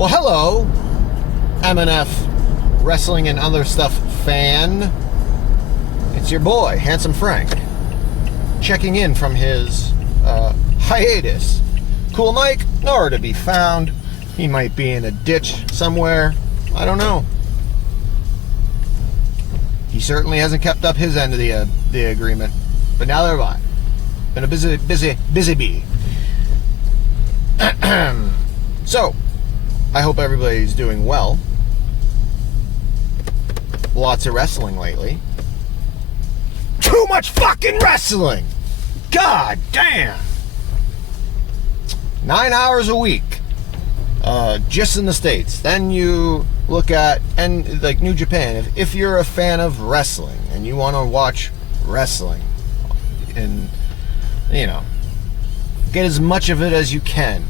Well, hello, MNF Wrestling and Other Stuff fan. It's your boy, Handsome Frank, checking in from his hiatus. Cool Mike, nowhere to be found. He might be in a ditch somewhere. I don't know. He certainly hasn't kept up his end of the agreement. But now they're alive. Been a busy bee. So, I hope everybody's doing well. Lots of wrestling lately. Too much fucking wrestling! God damn! 9 hours a week. Just in the States. Then you look at, and like New Japan, if you're a fan of wrestling and you want to watch wrestling and, you know, get as much of it as you can.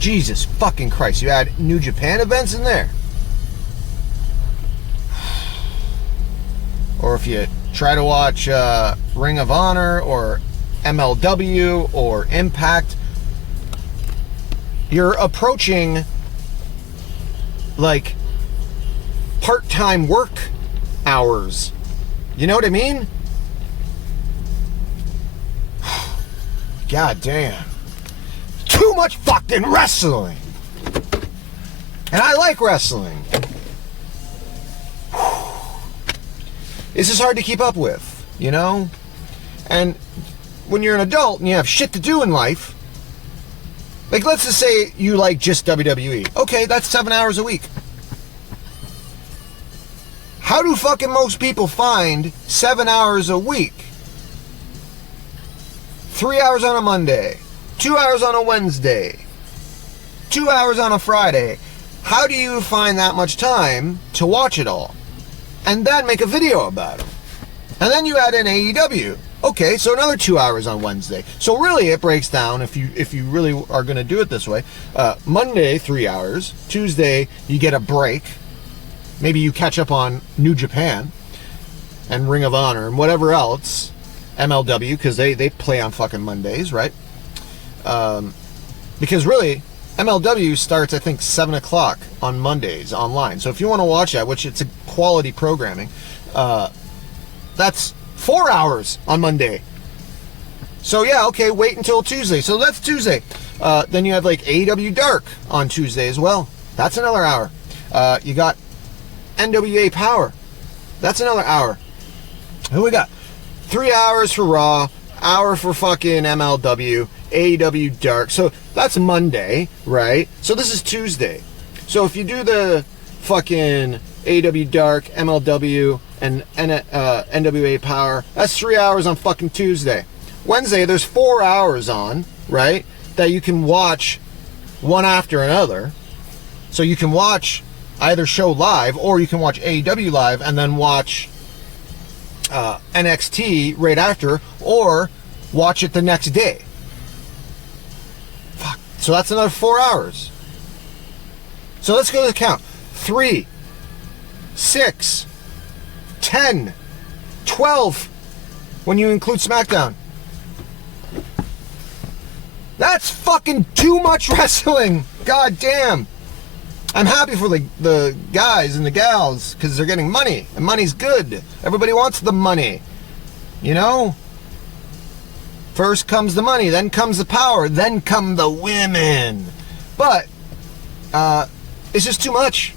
Jesus fucking Christ, you add New Japan events in there. Or if you try to watch Ring of Honor or MLW or Impact, you're approaching like part-time work hours. You know what I mean? God damn. Too much fucking wrestling. And I like wrestling. This is hard to keep up with, you know? And when you're an adult and you have shit to do in life, like let's just say you like just WWE. Okay, that's 7 hours a week. How do fucking most people find 7 hours a week? 3 hours on a Monday, 2 hours on a Wednesday, 2 hours on a Friday. How do you find that much time to watch it all? And then make a video about it. And then you add in AEW. Okay, so another 2 hours on Wednesday. So really it breaks down, if you really are going to do it this way. Monday, 3 hours. Tuesday, you get a break. Maybe you catch up on New Japan and Ring of Honor and whatever else. MLW, because they play on fucking Mondays, right? Because really, MLW starts, I think, 7 o'clock on Mondays online. So if you want to watch that, which it's a quality programming, that's 4 hours on Monday. So yeah, okay, wait until Tuesday. So that's Tuesday. Then you have like AEW Dark on Tuesday as well. That's another hour. You got NWA Power. That's another hour. Who we got? 3 hours for Raw, hour for fucking MLW, AEW Dark. So that's Monday, right? So this is Tuesday. So if you do the fucking AEW Dark, MLW, and NWA Power, that's 3 hours on fucking Tuesday. Wednesday, there's 4 hours on, right, that you can watch one after another. So you can watch either show live, or you can watch AEW live and then watch NXT right after, or watch it the next day. Fuck. So that's another 4 hours. So let's go to the count. 3, 6, 10, 12, when you include SmackDown. That's fucking too much wrestling. God damn. I'm happy for the guys and the gals because they're getting money, and money's good. Everybody wants the money, you know? First comes the money, then comes the power, then come the women. But it's just too much.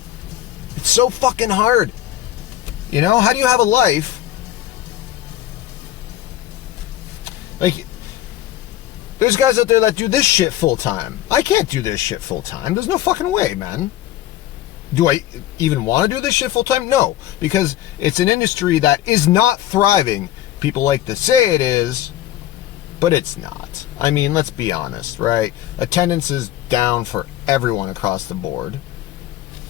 It's so fucking hard. You know, how do you have a life? Like, there's guys out there that do this shit full time. I can't do this shit full time. There's no fucking way, man. Do I even want to do this shit full time? No, because it's an industry that is not thriving. People like to say it is, but it's not. I mean, let's be honest, right? Attendance is down for everyone across the board.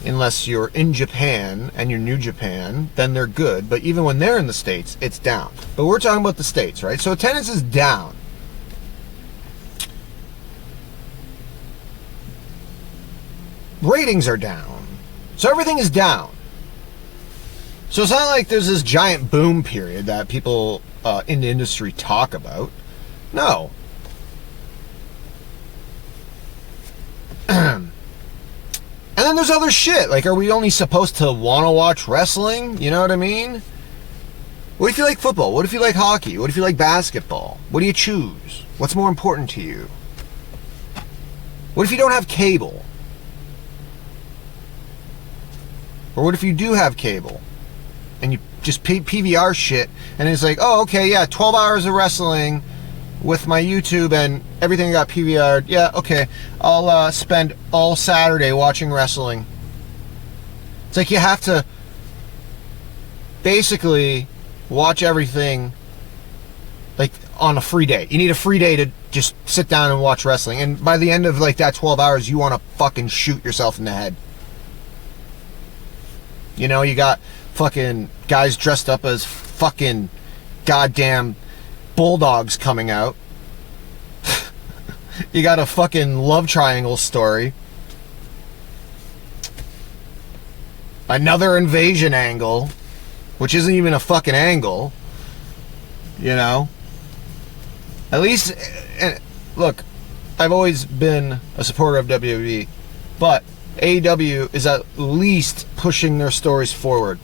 Unless you're in Japan and you're New Japan, then they're good. But even when they're in the States, it's down. But we're talking about the States, right? So attendance is down. Ratings are down. So everything is down. So it's not like there's this giant boom period that people in the industry talk about. No. And then there's other shit. Like, are we only supposed to want to watch wrestling? You know what I mean? What if you like football? What if you like hockey? What if you like basketball? What do you choose? What's more important to you? What if you don't have cable? Or what if you do have cable and you just PVR shit and it's like, oh, okay, yeah, 12 hours of wrestling with my YouTube and everything got PVR'd. Yeah, okay, I'll spend all Saturday watching wrestling. It's like you have to basically watch everything like on a free day. You need a free day to just sit down and watch wrestling. And by the end of like that 12 hours, you want to fucking shoot yourself in the head. You know, you got fucking guys dressed up as fucking goddamn bulldogs coming out. You got a fucking love triangle story. Another invasion angle, which isn't even a fucking angle. You know? At least, look, I've always been a supporter of WWE, but AEW is at least pushing their stories forward.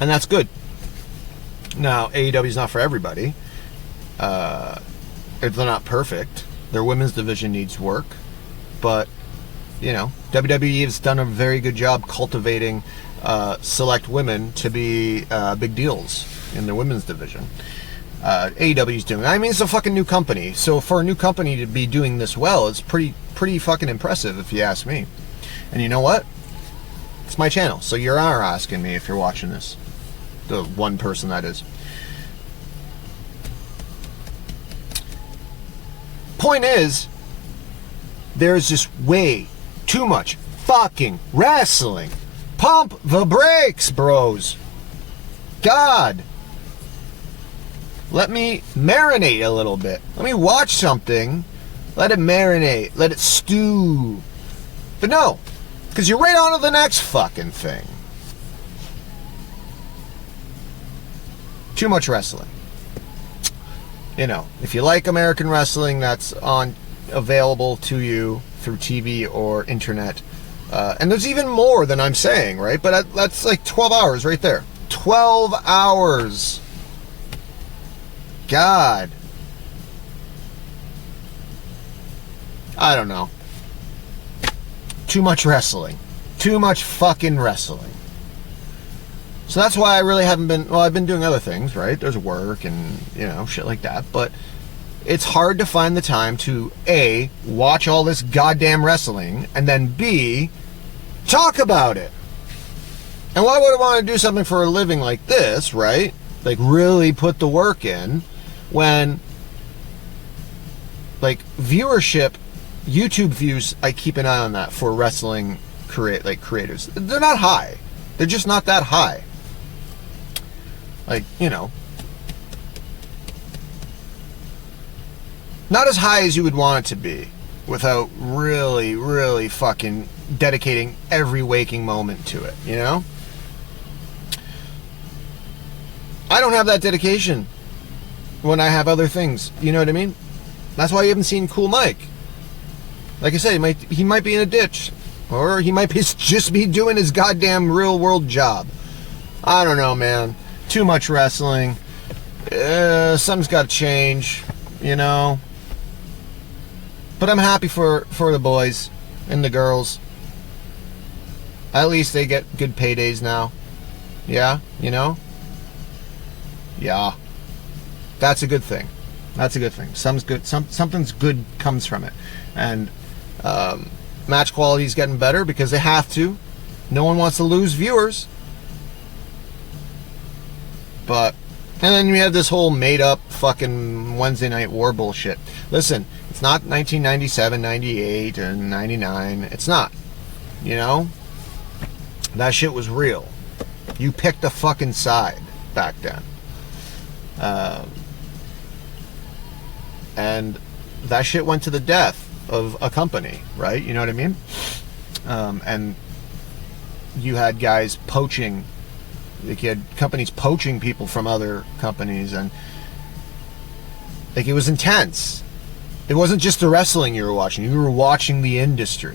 And that's good. Now, AEW is not for everybody. They're not perfect. Their women's division needs work. But, you know, WWE has done a very good job cultivating select women to be big deals in their women's division. AEW's doing it. I mean, it's a fucking new company. So for a new company to be doing this well, it's pretty fucking impressive, if you ask me. And you know what? It's my channel, so you are asking me if you're watching this. The one person that is. Point is, there's just way too much fucking wrestling. Pump the brakes, bros. God. Let me marinate a little bit. Let me watch something. Let it marinate. Let it stew. But no, because you're right on to the next fucking thing. Too much wrestling. You know, if you like American wrestling, that's available to you through TV or internet. And there's even more than I'm saying, right? But that's like 12 hours right there. 12 hours. God. I don't know. Too much wrestling. Too much fucking wrestling. So that's why I really haven't been, well, I've been doing other things, right? There's work and, you know, shit like that. But it's hard to find the time to, A, watch all this goddamn wrestling, and then B, talk about it. And why would I want to do something for a living like this, right? Like, really put the work in when, like, viewership, YouTube views, I keep an eye on that for wrestling creators. They're not high. They're just not that high. Like, you know, not as high as you would want it to be without really, really fucking dedicating every waking moment to it, you know? I don't have that dedication when I have other things, you know what I mean? That's why you haven't seen Cool Mike. Like I said, he might be in a ditch, or he might just be doing his goddamn real world job. I don't know, man. Too much wrestling. Something's got to change, you know. But I'm happy for the boys and the girls. At least they get good paydays now. Yeah, you know? Yeah. That's a good thing. That's a good thing. Something's good comes from it. And match quality is getting better because they have to. No one wants to lose viewers. But, and then we have this whole made-up fucking Wednesday Night War bullshit. Listen, it's not 1997, 98, and 99. It's not. You know? That shit was real. You picked a fucking side back then. And that shit went to the death of a company, right? You know what I mean? And you had guys poaching. Like, you had companies poaching people from other companies, and like, it was intense. It wasn't just the wrestling you were watching. You were watching the industry.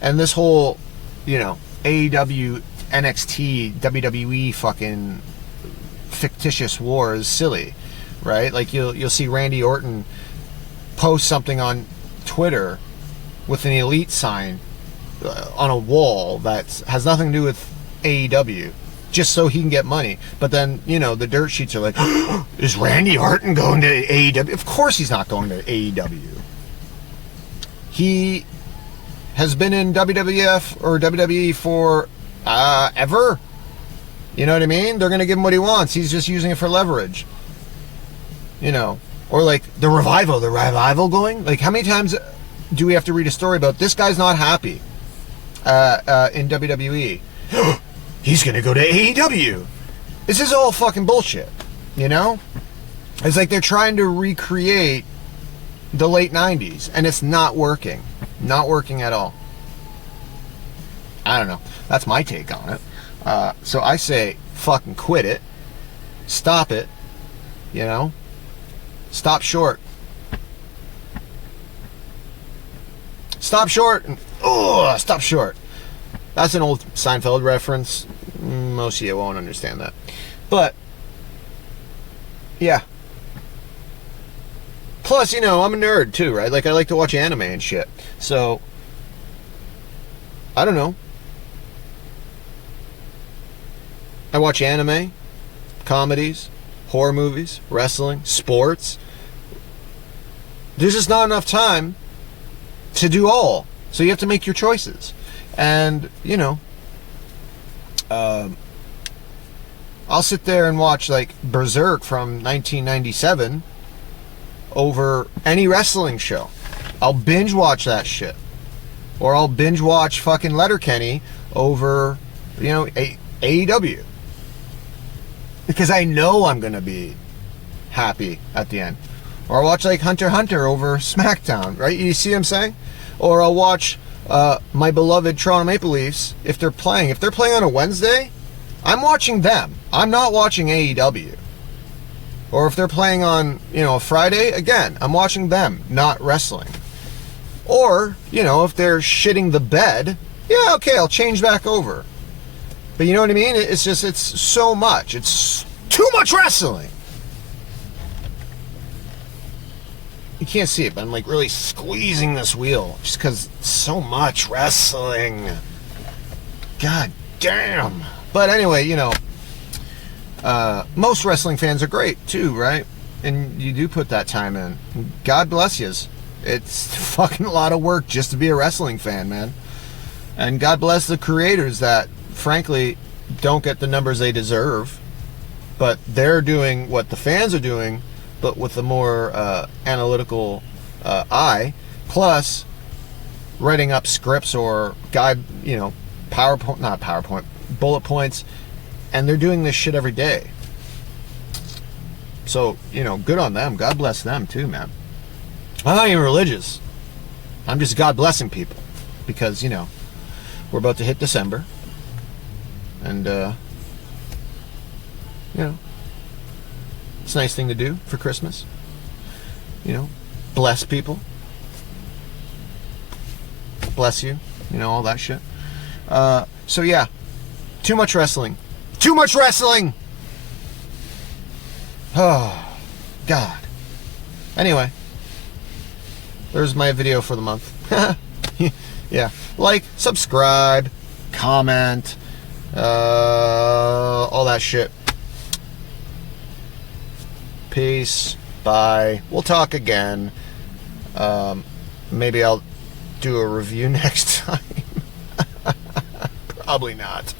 And this whole, AEW, NXT, WWE fucking fictitious war is silly, right? Like you'll see Randy Orton post something on Twitter with an elite sign on a wall that has nothing to do with AEW, just so he can get money. But then, the dirt sheets are like, is Randy Orton going to AEW? Of course he's not going to AEW. He has been in WWF or WWE for ever. You know what I mean? They're going to give him what he wants. He's just using it for leverage. Or like the revival going? Like, how many times do we have to read a story about this guy's not happy in WWE? He's going to go to AEW. This is all fucking bullshit, It's like they're trying to recreate the late 90s, and it's not working. Not working at all. I don't know. That's my take on it. So I say fucking quit it. Stop it. Stop short. Stop short. Stop short. That's an old Seinfeld reference. Most of you won't understand that. But, yeah. Plus, I'm a nerd too, right? Like, I like to watch anime and shit. So, I don't know. I watch anime, comedies, horror movies, wrestling, sports. There's just not enough time to do all. So you have to make your choices. And, I'll sit there and watch, like, Berserk from 1997 over any wrestling show. I'll binge watch that shit. Or I'll binge watch fucking Letterkenny over, AEW. Because I know I'm going to be happy at the end. Or I'll watch, like, Hunter x Hunter over SmackDown, right? You see what I'm saying? Or I'll watch my beloved Toronto Maple Leafs if they're playing. If they're playing on a Wednesday, I'm watching them. I'm not watching AEW. Or if they're playing on, a Friday, again, I'm watching them, not wrestling. Or, if they're shitting the bed, yeah, okay, I'll change back over. But you know what I mean? It's just, it's so much. It's too much wrestling. You can't see it, but I'm like really squeezing this wheel just because so much wrestling. God damn. But anyway, most wrestling fans are great too, right? And you do put that time in. God bless yous. It's fucking a lot of work just to be a wrestling fan, man. And God bless the creators that, frankly, don't get the numbers they deserve. But they're doing what the fans are doing, but with a more analytical eye. Plus, writing up scripts or bullet points. And they're doing this shit every day. So, good on them. God bless them too, man. I'm not even religious. I'm just God blessing people. Because, we're about to hit December. And, it's a nice thing to do for Christmas. Bless people. Bless you. All that shit. So, yeah. Too much wrestling. Too much wrestling! Oh, God. Anyway. There's my video for the month. Yeah. Like, subscribe, comment, all that shit. Peace. Bye. We'll talk again. Maybe I'll do a review next time. Probably not.